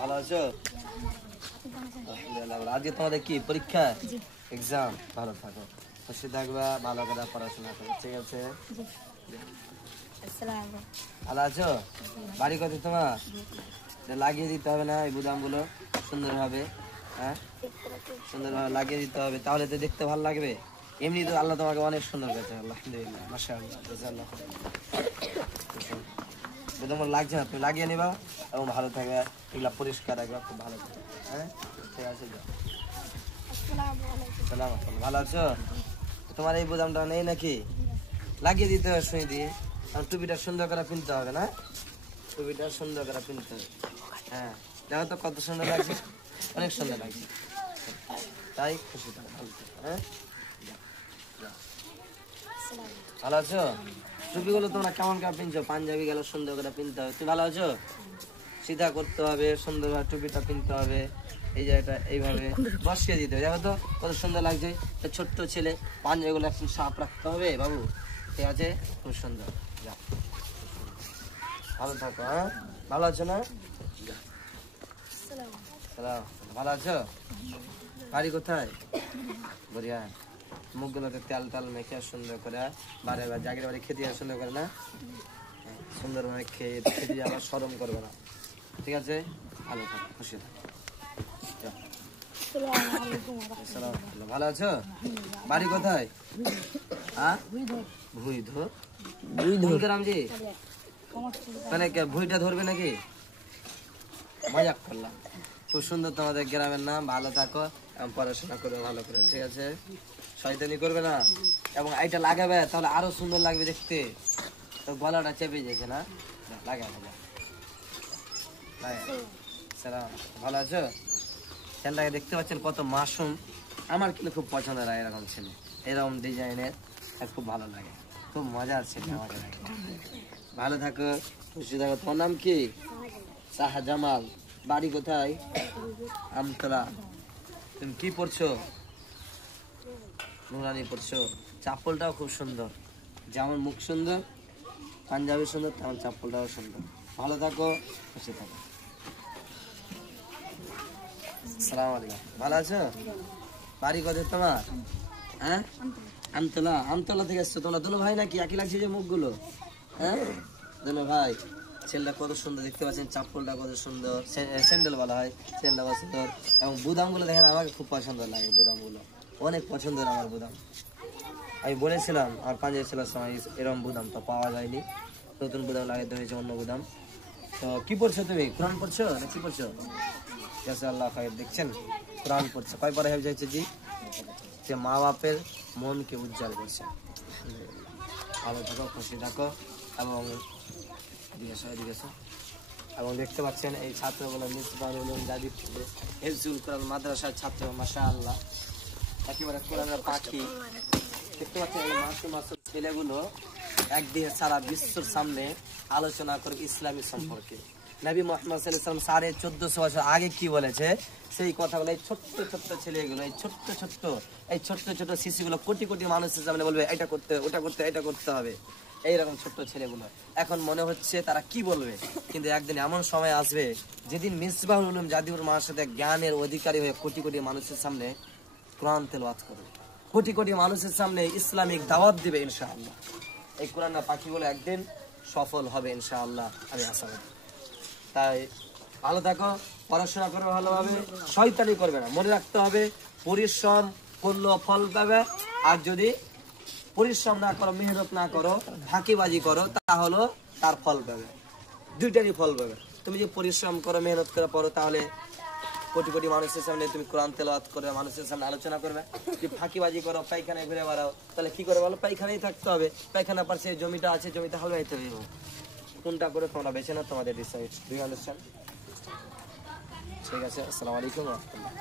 ভালো আছো? আজকে তোমাদের কি পরীক্ষা, এক্সাম? ভালো থাকো, খুশি থাকবা, ভালো করে পড়াশোনা করো, ঠিক আছে? ভালো আছো? বাড়ি কত তোমার? লাগিয়ে দিতে হবে না এই বুদাম গুলো সুন্দরভাবে? হ্যাঁ, সুন্দরভাবে লাগিয়ে দিতে হবে, তাহলে তো দেখতে ভালো লাগবে। এমনি তো আল্লাহ তোমাকে অনেক সুন্দর করেছে, আলহামদুলিল্লাহ, মাশাআল্লাহ, জাযাকাল্লাহ। তোমার লাগছে না, তুমি লাগিয়ে নিবা এবং ভালো থাকবে, এগুলা পরিষ্কার রাখবা, খুব ভালো থাকবে। হ্যাঁ, ঠিক আছে, সালাম। ভালো আছো? তোমার এই বোদামটা নেই নাকি? লাগিয়ে দিতে হবে সুই দিয়ে। আর টুপিটা সুন্দর করে পিনতে হবে না? টুপিটা সুন্দর করে পিনতে হবে। হ্যাঁ, দেখো তো কত সুন্দর লাগছে, অনেক সুন্দর লাগছে, তাই খুশি থাকো, ভালো থাকো। হ্যাঁ, ভালো আছো? টুপিগুলো তোমরা কেমন করে পিনছো? পাঞ্জাবি গেল সুন্দর করে পিনতে হবে। তুমি ভালো আছো? সিধা করতে হবে, সুন্দরভাবে টুপিটা পিনতে হবে, এই জায়গাটা এইভাবে বসিয়ে দিতে হবে। দেখো তো কত সুন্দর লাগছে। ছোট্ট ছেলে, পাঞ্জাবিগুলো একটু সাফ রাখতে হবে বাবু, ঠিক আছে? খুব সুন্দর, যা, ভালো থাকো। হ্যাঁ, ভালো আছো না? ভালো আছো? বাড়ি কোথায়? বরিয়া। মুখগুলোতে তেল তেল মেখে সুন্দর করে বারে বার জাগির বাড়ি খেতে সুন্দর করে না, সুন্দরভাবে খেয়ে খেতে আবার শরম করবে না, ঠিক আছে? ভালো থাকো, খুশি থাকো। ভালো আছো? বাড়ি কোথায়? হ্যাঁ, ভুইধর। রামজি, তাহলে ভুইটা ধরবে নাকি? মজাক করলাম। খুব সুন্দর তোমাদের গ্রামের নাম। ভালো থাকো এবং পড়াশোনা করবে ভালো করে, ঠিক আছে? শয়তানি করবে না, এবং এইটা লাগাবে তাহলে আরো সুন্দর লাগবে দেখতে। তো গলাটা চেপে যেছে না, লাগাবে। ভালো আছো? ছেলেটাকে দেখতে পাচ্ছেন কত মাসুম, আমার কিন্তু খুব পছন্দ লাগে এরকম ছেলে, এরকম ডিজাইনের, খুব ভালো লাগে, খুব মজার ছেলে আমাকে লাগে। ভালো থাকো, খুশি থাকো। তোমার নাম কি? শাহজামাল। বাড়ি কোথায়? আমতলা। তুমি কি পড়ছো? নুরানি পড়ছো। চাপ্পলটাও খুব সুন্দর, যেমন মুখ সুন্দর, পাঞ্জাবি সুন্দর, তেমন চাপ্পলটাও সুন্দর। ভালো থাকো, খুশি থাকো। আসসালামু আলাইকুম। ভালো আছো? বাড়ি কোথায় তোমার? হ্যাঁ, আমতলা। আমতলা থেকে এসছো তোমরা? দুনো ভাই নাকি? একই লাগছে যে মুখগুলো। হ্যাঁ, দুনো ভাই। ছেলেটা কত সুন্দর দেখতে পাচ্ছেন, চাপ্পলটা কত সুন্দর, স্যান্ডেল বলা হয়, স্যান্ডেলটা সুন্দর, এবং বুদামগুলো দেখেন আমাকে খুব পছন্দ লাগে, বুদামগুলো অনেক পছন্দের আমার বুদাম। আমি বলেছিলাম আমার পাঞ্জাবি ছেলের সময় এরকম বুদাম তো পাওয়া যায়নি, নতুন বুদাম লাগাইতে হয়েছে, অন্য বুদাম। তো কি পড়ছো তুমি? কোরআন পড়ছো না কি পড়ছো? আল্লাহ খায়ের, দেখছেন কোরআন পড়ছে, কয় পরে হয়ে যাচ্ছে জি, যে মা বাপের মনকে উজ্জ্বল করছে। ভালো থাকো, খুশি থাকো, এবং এবং দেখতে পাচ্ছেন এই ছাত্রগুলো হিফজুল কোরআন মাদ্রাসার ছাত্র, মাশাআল্লাহ, একেবারে কোরআনের পাখি। দেখতে পাচ্ছেন এই মাসুম মাসুম ছেলেগুলো একদিকে সারা বিশ্বর সামনে আলোচনা করে ইসলামী সম্পর্কে। নবী মুহাম্মদ সাল্লাল্লাহু আলাইহি ওয়াসাল্লাম 1450 বছর আগে কি বলেছে সেই কথাগুলো এই ছোট্ট ছোট্ট ছেলেগুলো, এই ছোট্ট ছোট্ট শিশুগুলো কোটি কোটি মানুষের সামনে বলবে এটা করতে, ওটা করতে, এটা করতে হবে। এইরকম ছোট্ট ছেলেগুলো এখন মনে হচ্ছে তারা কি বলবে, কিন্তু একদিন এমন সময় আসবে যেদিন মিসবাহুল উলুম জাদিউর মাসাতে জ্ঞানের অধিকারী হয়ে কোটি কোটি মানুষের সামনে কোরআন তেলাওয়াত করবে, কোটি কোটি মানুষের সামনে ইসলামিক দাওয়াত দিবে ইনশাআল্লাহ। এই কোরআনের পাখিগুলো একদিন সফল হবে ইনশাআল্লাহ, আমি আশাবাদী। তাই ভালো থাকো, পড়াশোনা করো ভালোভাবে, শয়তানি করবে না, মনে রাখতে হবে পরিশ্রম করলো ফল পাবে, আর যদি পরিশ্রম না করো, মেহনত না করো, ফাঁকিবাজি করো, তাহলে তার ফল পাবে, দুইটারই ফল পাবে। তুমি যে পরিশ্রম করো, মেহনত করে পড়ো, তাহলে কোটি কোটি মানুষের সামনে তুমি কোরআন তেলাওয়াত করে মানুষের সামনে আলোচনা করবে। যদি ফাঁকিবাজি করো, পায়খানায় ঘুরে বেড়াও, তাহলে কি করে বলো? পায়খানায় থাকতে হবে, পায়খানা পাশে জমিটা আছে, জমিতে হাল বাইতে হবে। কোনটা করে তোমরা বেছে না, তোমাদের ডিসাইড। Do you understand? ঠিক আছে, আসসালামু আলাইকুম ওয়া রাহমাতুল্লাহ।